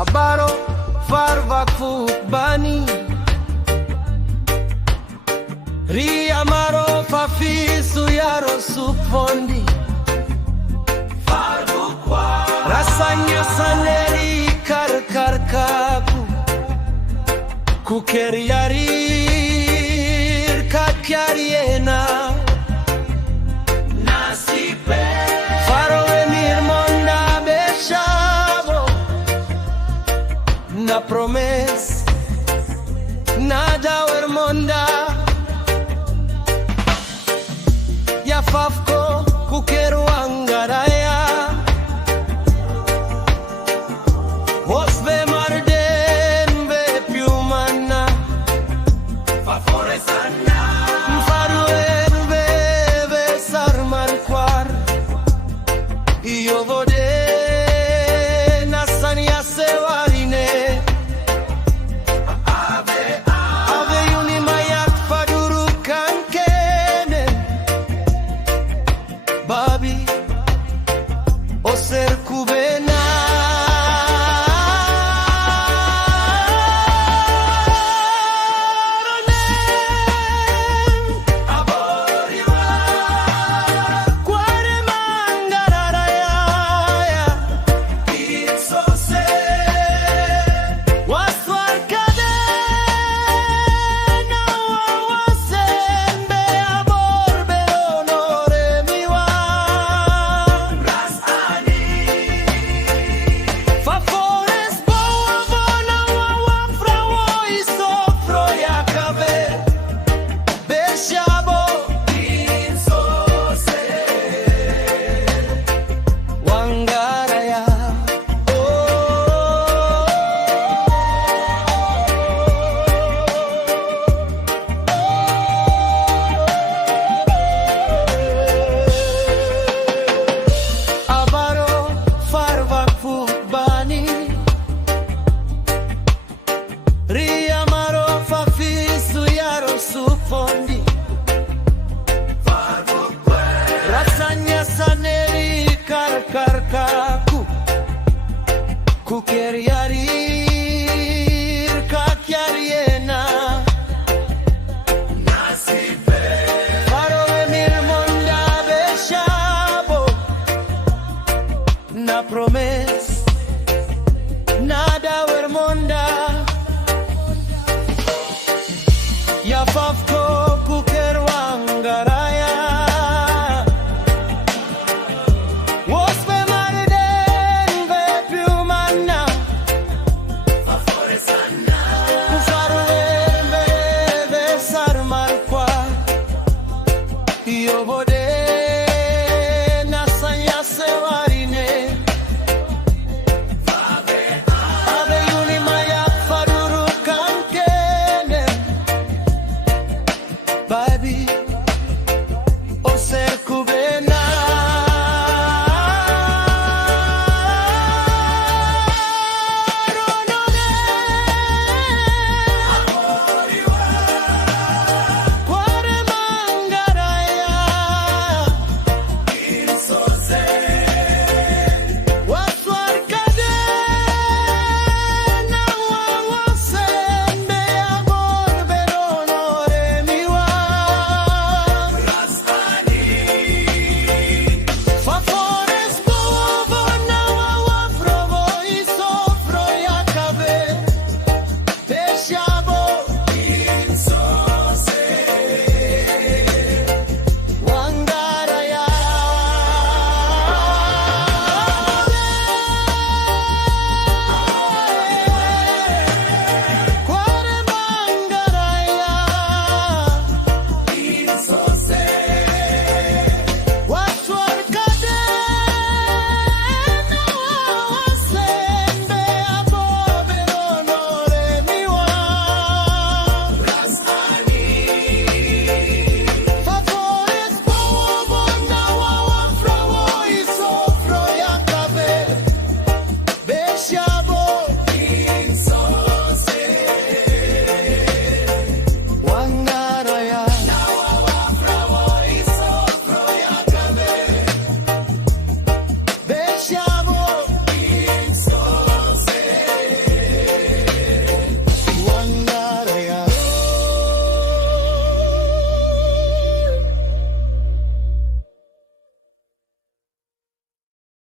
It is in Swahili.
Abaro farvak bani Ri amaro fafisu yaro supondi Farvukwa Rasanya saneri kar kaku Kukeriarir kakyariena Nasipe Faro emir monda beshavo Na promes Nada wermonda Ya fafko kukeru angaraya Osbe marden be piumana Favore sana Mfaruen be sarman kwar Iyo vode Nasania sewarine Ave yuni mayak faduru kankene Babi Oser kubena Sufondi Rasanya saneri kar kaku Kukeriarir kakyariena Nasibe Faro emir monda beshabo Na promes Nada wermonda Ya fafko